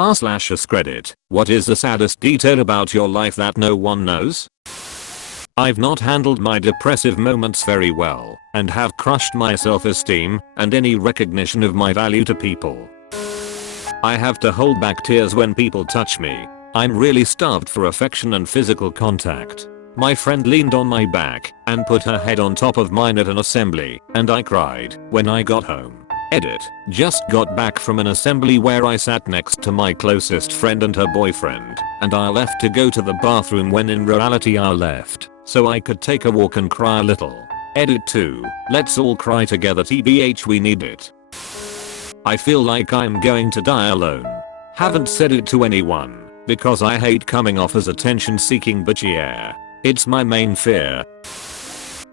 r/AskReddit, what is the saddest detail about your life that no one knows? I've not handled my depressive moments very well and have crushed my self-esteem and any recognition of my value to people. I have to hold back tears when people touch me. I'm really starved for affection and physical contact. My friend leaned on my back and put her head on top of mine at an assembly, and I cried when I got home. Edit. Just got back from an assembly where I sat next to my closest friend and her boyfriend, and I left to go to the bathroom when in reality I left so I could take a walk and cry a little. Edit 2. Let's all cry together tbh, we need it. I feel like I'm going to die alone. Haven't said it to anyone because I hate coming off as attention seeking, but yeah, it's my main fear.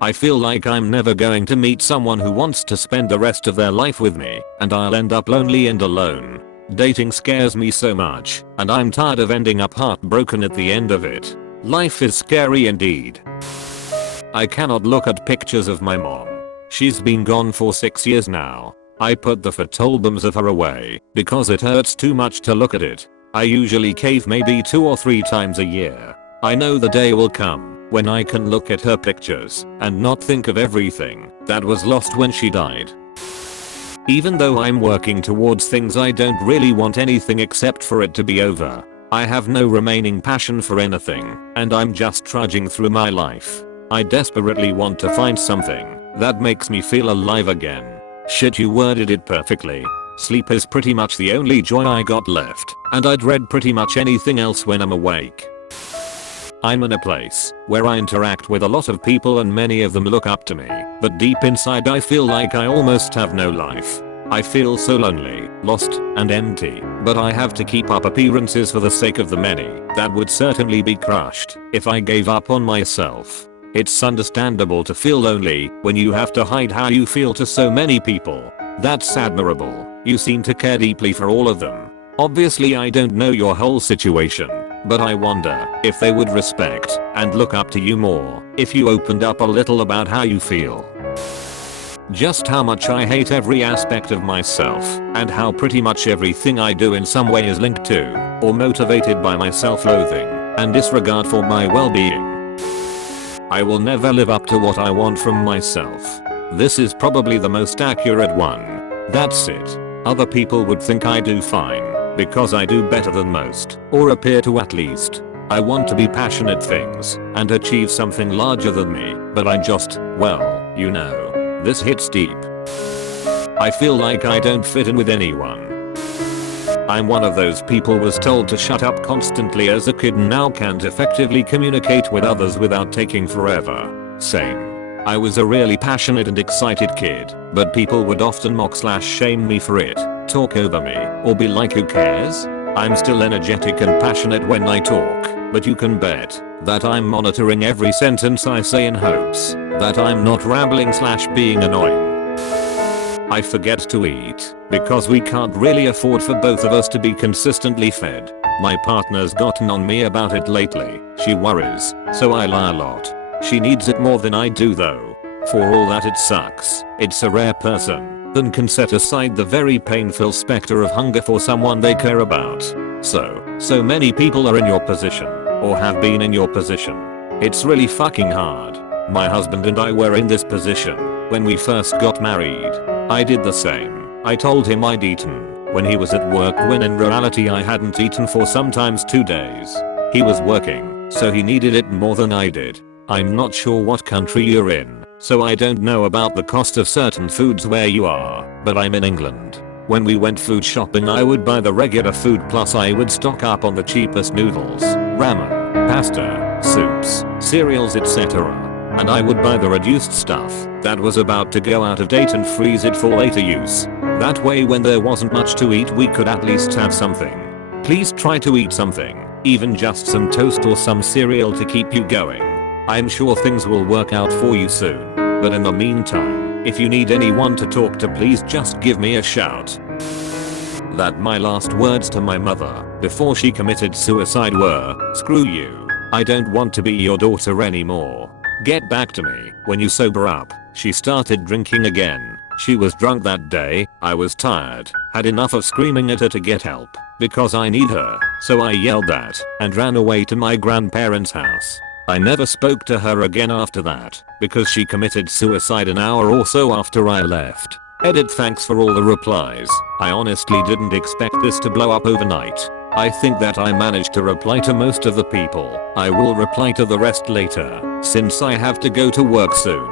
I feel like I'm never going to meet someone who wants to spend the rest of their life with me, and I'll end up lonely and alone. Dating scares me so much, and I'm tired of ending up heartbroken at the end of it. Life is scary indeed. I cannot look at pictures of my mom. She's been gone for 6 years now. I put the photo albums of her away because it hurts too much to look at it. I usually cave maybe 2 or 3 times a year. I know the day will come when I can look at her pictures and not think of everything that was lost when she died. Even though I'm working towards things, I don't really want anything except for it to be over. I have no remaining passion for anything, and I'm just trudging through my life. I desperately want to find something that makes me feel alive again. Shit, you worded it perfectly. Sleep is pretty much the only joy I got left, and I dread pretty much anything else when I'm awake. I'm in a place where I interact with a lot of people and many of them look up to me, but deep inside I feel like I almost have no life. I feel so lonely, lost, and empty, but I have to keep up appearances for the sake of the many that would certainly be crushed if I gave up on myself. It's understandable to feel lonely when you have to hide how you feel to so many people. That's admirable. You seem to care deeply for all of them. Obviously I don't know your whole situation, but I wonder if they would respect and look up to you more if you opened up a little about how you feel. Just how much I hate every aspect of myself, and how pretty much everything I do in some way is linked to or motivated by my self-loathing and disregard for my well-being. I will never live up to what I want from myself. This is probably the most accurate one. That's it. Other people would think I do fine because I do better than most, or appear to at least. I want to be passionate things and achieve something larger than me, but I just, well, you know, this hits deep. I feel like I don't fit in with anyone. I'm one of those people was told to shut up constantly as a kid and now can't effectively communicate with others without taking forever. Same. I was a really passionate and excited kid, but people would often mock/shame me for it, talk over me, or be like, who cares? I'm still energetic and passionate when I talk, but you can bet that I'm monitoring every sentence I say in hopes that I'm not rambling/being annoying. I forget to eat because we can't really afford for both of us to be consistently fed. My partner's gotten on me about it lately. She worries, so I lie a lot. She needs it more than I do though. For all that it sucks, it's a rare person that can set aside the very painful specter of hunger for someone they care about. So many people are in your position, or have been in your position. It's really fucking hard. My husband and I were in this position when we first got married. I did the same. I told him I'd eaten when he was at work, when in reality I hadn't eaten for sometimes 2 days. He was working, so he needed it more than I did. I'm not sure what country you're in, so I don't know about the cost of certain foods where you are, but I'm in England. When we went food shopping I would buy the regular food plus I would stock up on the cheapest noodles, ramen, pasta, soups, cereals, etc. And I would buy the reduced stuff that was about to go out of date and freeze it for later use. That way when there wasn't much to eat we could at least have something. Please try to eat something, even just some toast or some cereal to keep you going. I'm sure things will work out for you soon, but in the meantime, if you need anyone to talk to, please just give me a shout. That my last words to my mother before she committed suicide were, screw you. I don't want to be your daughter anymore. Get back to me when you sober up. She started drinking again. She was drunk that day. I was tired, had enough of screaming at her to get help because I need her, so I yelled that and ran away to my grandparents' house. I never spoke to her again after that because she committed suicide an hour or so after I left. Edit, thanks for all the replies. I honestly didn't expect this to blow up overnight. I think that I managed to reply to most of the people. I will reply to the rest later since I have to go to work soon.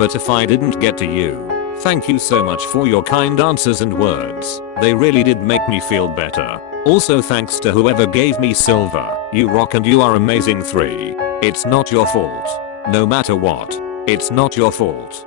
But if I didn't get to you, thank you so much for your kind answers and words. They really did make me feel better. Also thanks to whoever gave me silver. You rock and you are amazing 3. It's not your fault. No matter what, it's not your fault.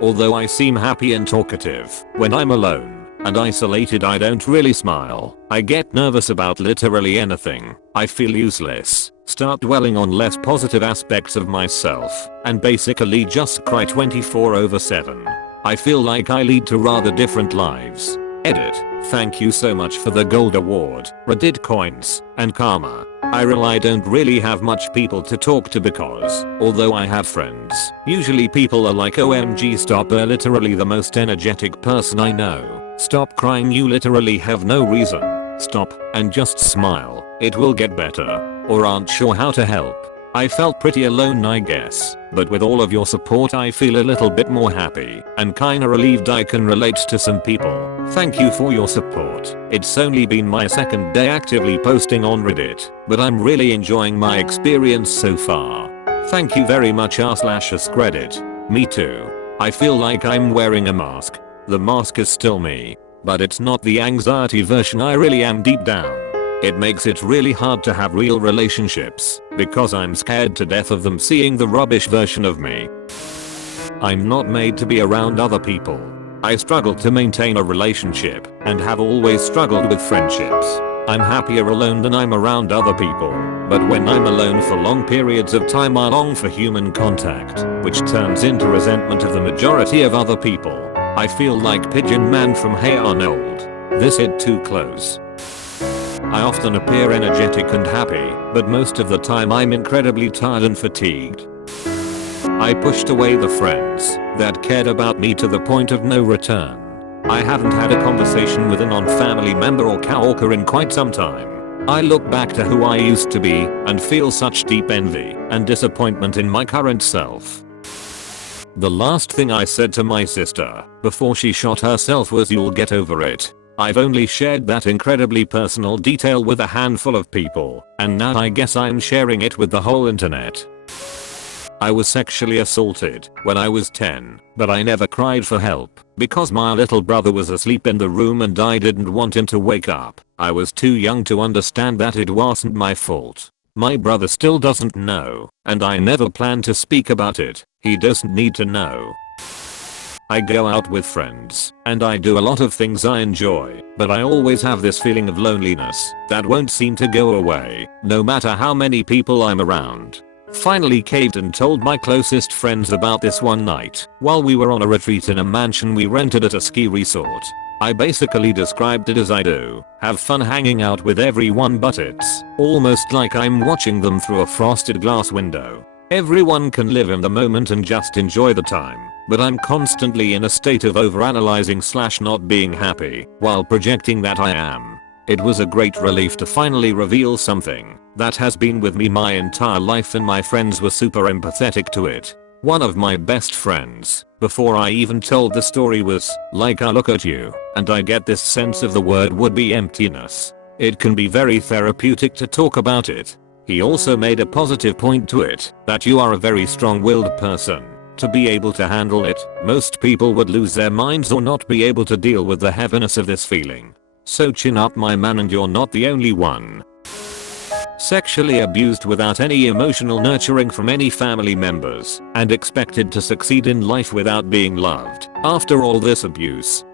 Although I seem happy and talkative, when I'm alone and isolated I don't really smile. I get nervous about literally anything. I feel useless, start dwelling on less positive aspects of myself, and basically just cry 24/7. I feel like I lead to rather different lives. Edit, thank you so much for the gold award, Reddit coins, and karma. I don't really have much people to talk to because, although I have friends, usually people are like OMG stop, you're literally the most energetic person I know. Stop crying, you literally have no reason. Stop and just smile, it will get better. Or aren't sure how to help. I felt pretty alone I guess, but with all of your support I feel a little bit more happy and kinda relieved I can relate to some people. Thank you for your support. It's only been my second day actively posting on Reddit, but I'm really enjoying my experience so far. Thank you very much r/AskReddit. Me too. I feel like I'm wearing a mask. The mask is still me, but it's not the anxiety version I really am deep down. It makes it really hard to have real relationships because I'm scared to death of them seeing the rubbish version of me. I'm not made to be around other people. I struggle to maintain a relationship and have always struggled with friendships. I'm happier alone than I'm around other people, but when I'm alone for long periods of time I long for human contact, which turns into resentment of the majority of other people. I feel like Pigeon Man from Hey Arnold. This hit too close. I often appear energetic and happy, but most of the time I'm incredibly tired and fatigued. I pushed away the friends that cared about me to the point of no return. I haven't had a conversation with a non-family member or coworker in quite some time. I look back to who I used to be and feel such deep envy and disappointment in my current self. The last thing I said to my sister before she shot herself was "You'll get over it." I've only shared that incredibly personal detail with a handful of people, and now I guess I'm sharing it with the whole internet. I was sexually assaulted when I was 10, but I never cried for help because my little brother was asleep in the room and I didn't want him to wake up. I was too young to understand that it wasn't my fault. My brother still doesn't know, and I never plan to speak about it. He doesn't need to know. I go out with friends, and I do a lot of things I enjoy, but I always have this feeling of loneliness that won't seem to go away, no matter how many people I'm around. Finally caved and told my closest friends about this one night, while we were on a retreat in a mansion we rented at a ski resort. I basically described it as I do, have fun hanging out with everyone, but it's almost like I'm watching them through a frosted glass window. Everyone can live in the moment and just enjoy the time, but I'm constantly in a state of overanalyzing / not being happy while projecting that I am. It was a great relief to finally reveal something that has been with me my entire life, and my friends were super empathetic to it. One of my best friends, before I even told the story, was like, "I look at you and I get this sense of the word would be emptiness. It can be very therapeutic to talk about it." He also made a positive point to it, that you are a very strong-willed person to be able to handle it. Most people would lose their minds or not be able to deal with the heaviness of this feeling. So chin up, my man, and you're not the only one. Sexually abused without any emotional nurturing from any family members and expected to succeed in life without being loved after all this abuse.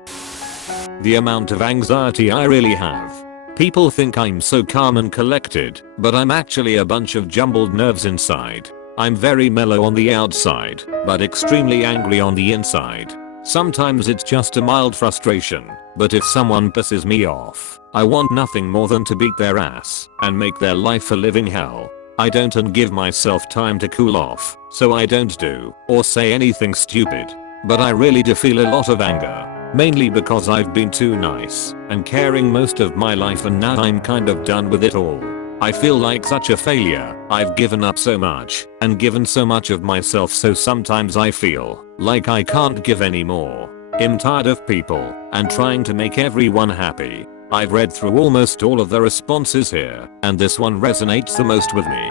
The amount of anxiety I really have. People think I'm so calm and collected, but I'm actually a bunch of jumbled nerves inside. I'm very mellow on the outside, but extremely angry on the inside. Sometimes it's just a mild frustration, but if someone pisses me off, I want nothing more than to beat their ass and make their life a living hell. I don't give myself time to cool off, so I don't do or say anything stupid, but I really do feel a lot of anger. mainly because I've been too nice and caring most of my life, and now I'm kind of done with it all. I feel like such a failure. I've given up so much and given so much of myself, so sometimes I feel like I can't give anymore. I'm tired of people and trying to make everyone happy. I've read through almost all of the responses here, and this one resonates the most with me.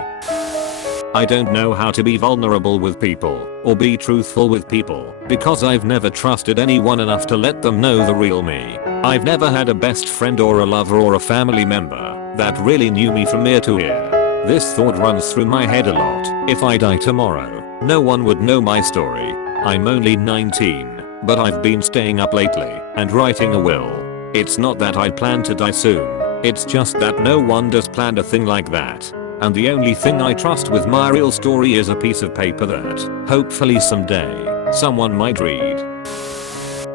I don't know how to be vulnerable with people or be truthful with people because I've never trusted anyone enough to let them know the real me. I've never had a best friend or a lover or a family member that really knew me from ear to ear. This thought runs through my head a lot. If I die tomorrow, no one would know my story. I'm only 19, but I've been staying up lately and writing a will. It's not that I plan to die soon. It's just that no one does plan a thing like that. And the only thing I trust with my real story is a piece of paper that, hopefully someday, someone might read.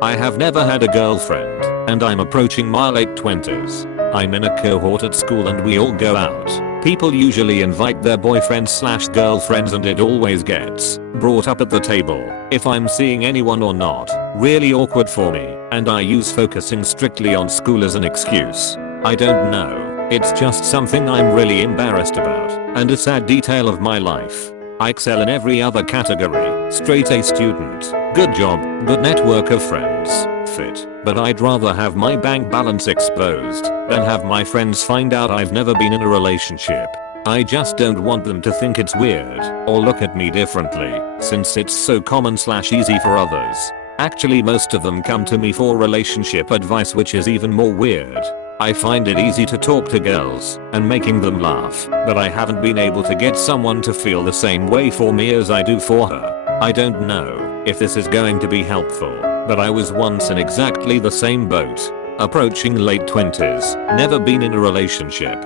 I have never had a girlfriend, and I'm approaching my late 20s. I'm in a cohort at school and we all go out. People usually invite their boyfriends/girlfriends and it always gets brought up at the table if I'm seeing anyone or not. Really awkward for me, and I use focusing strictly on school as an excuse. I don't know. It's just something I'm really embarrassed about, and a sad detail of my life. I excel in every other category. Straight A student, good job, good network of friends, fit, but I'd rather have my bank balance exposed than have my friends find out I've never been in a relationship. I just don't want them to think it's weird or look at me differently, since it's so common/easy for others. Actually, most of them come to me for relationship advice, which is even more weird. I find it easy to talk to girls and making them laugh, but I haven't been able to get someone to feel the same way for me as I do for her. I don't know if this is going to be helpful, but I was once in exactly the same boat. Approaching late 20s, never been in a relationship.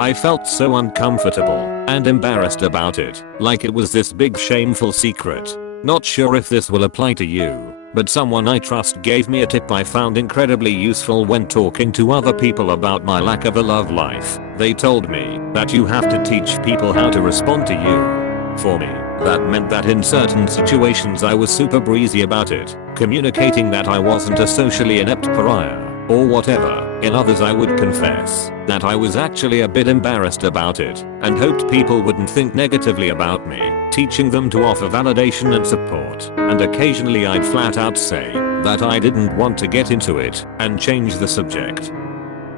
I felt so uncomfortable and embarrassed about it, like it was this big shameful secret. Not sure if this will apply to you, but someone I trust gave me a tip I found incredibly useful when talking to other people about my lack of a love life. They told me that you have to teach people how to respond to you. For me, that meant that in certain situations I was super breezy about it, communicating that I wasn't a socially inept pariah or whatever. In others I would confess that I was actually a bit embarrassed about it and hoped people wouldn't think negatively about me, teaching them to offer validation and support, and occasionally I'd flat out say that I didn't want to get into it and change the subject,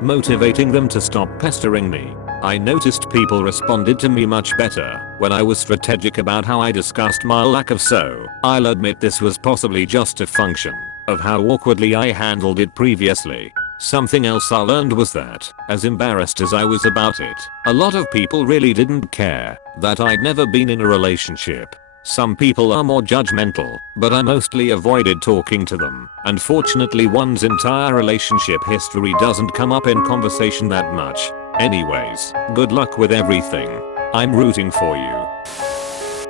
motivating them to stop pestering me. I noticed people responded to me much better when I was strategic about how I discussed my lack of, so I'll admit this was possibly just a function of how awkwardly I handled it previously. Something else I learned was that, as embarrassed as I was about it, a lot of people really didn't care that I'd never been in a relationship. Some people are more judgmental, but I mostly avoided talking to them. Unfortunately, one's entire relationship history doesn't come up in conversation that much. Anyways, good luck with everything. I'm rooting for you.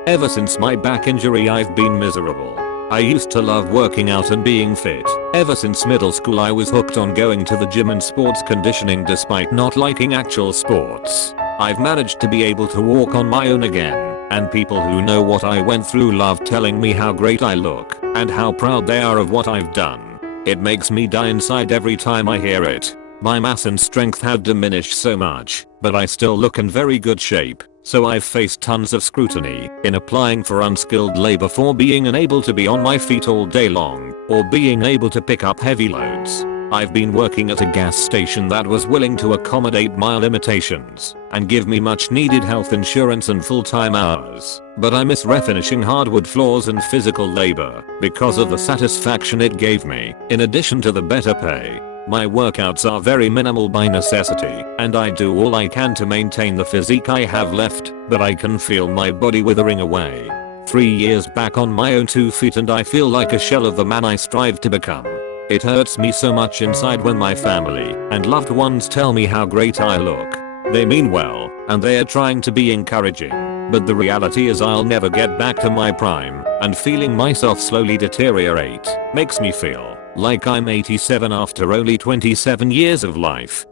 Ever since my back injury I've been miserable. I used to love working out and being fit. Ever since middle school I was hooked on going to the gym and sports conditioning despite not liking actual sports. I've managed to be able to walk on my own again, and people who know what I went through love telling me how great I look and how proud they are of what I've done. It makes me die inside every time I hear it. My mass and strength had diminished so much, but I still look in very good shape. So I've faced tons of scrutiny in applying for unskilled labor for being unable to be on my feet all day long or being able to pick up heavy loads. I've been working at a gas station that was willing to accommodate my limitations and give me much needed health insurance and full-time hours, but I miss refinishing hardwood floors and physical labor because of the satisfaction it gave me, in addition to the better pay. My workouts are very minimal by necessity, and I do all I can to maintain the physique I have left, but I can feel my body withering away. 3 years back on my own 2 feet and I feel like a shell of the man I strive to become. It hurts me so much inside when my family and loved ones tell me how great I look. They mean well, and they are trying to be encouraging, but the reality is I'll never get back to my prime, and feeling myself slowly deteriorate makes me feel like I'm 87 after only 27 years of life.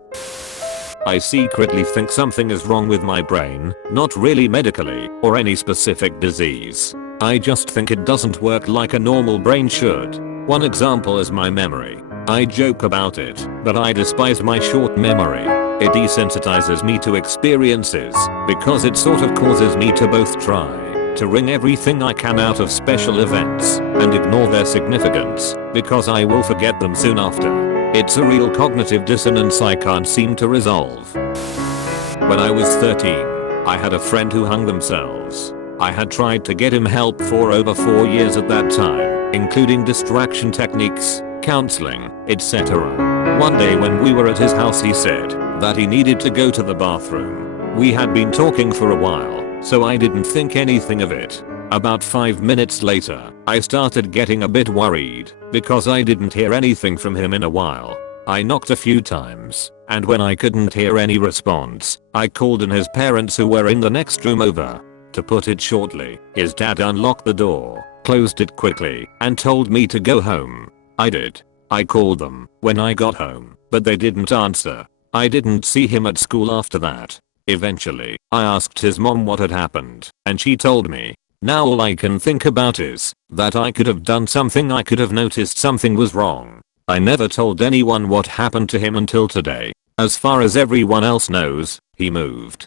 I secretly think something is wrong with my brain, not really medically or any specific disease. I just think it doesn't work like a normal brain should. One example is my memory. I joke about it, but I despise my short memory. It desensitizes me to experiences because it sort of causes me to both try to wring everything I can out of special events and ignore their significance because I will forget them soon after. It's a real cognitive dissonance I can't seem to resolve. When I was 13, I had a friend who hung themselves. I had tried to get him help for over 4 years at that time, including distraction techniques, counseling, etc. One day when we were at his house he said that he needed to go to the bathroom. We had been talking for a while, so I didn't think anything of it. About 5 minutes later, I started getting a bit worried because I didn't hear anything from him in a while. I knocked a few times, and when I couldn't hear any response, I called in his parents who were in the next room over. To put it shortly, his dad unlocked the door, closed it quickly, and told me to go home. I did. I called them when I got home, but they didn't answer. I didn't see him at school after that. Eventually, I asked his mom what had happened, and she told me. Now all I can think about is that I could have done something. I could have noticed something was wrong. I never told anyone what happened to him until today. As far as everyone else knows, he moved.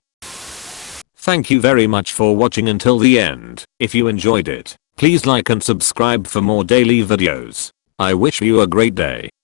Thank you very much for watching until the end. If you enjoyed it, please like and subscribe for more daily videos. I wish you a great day.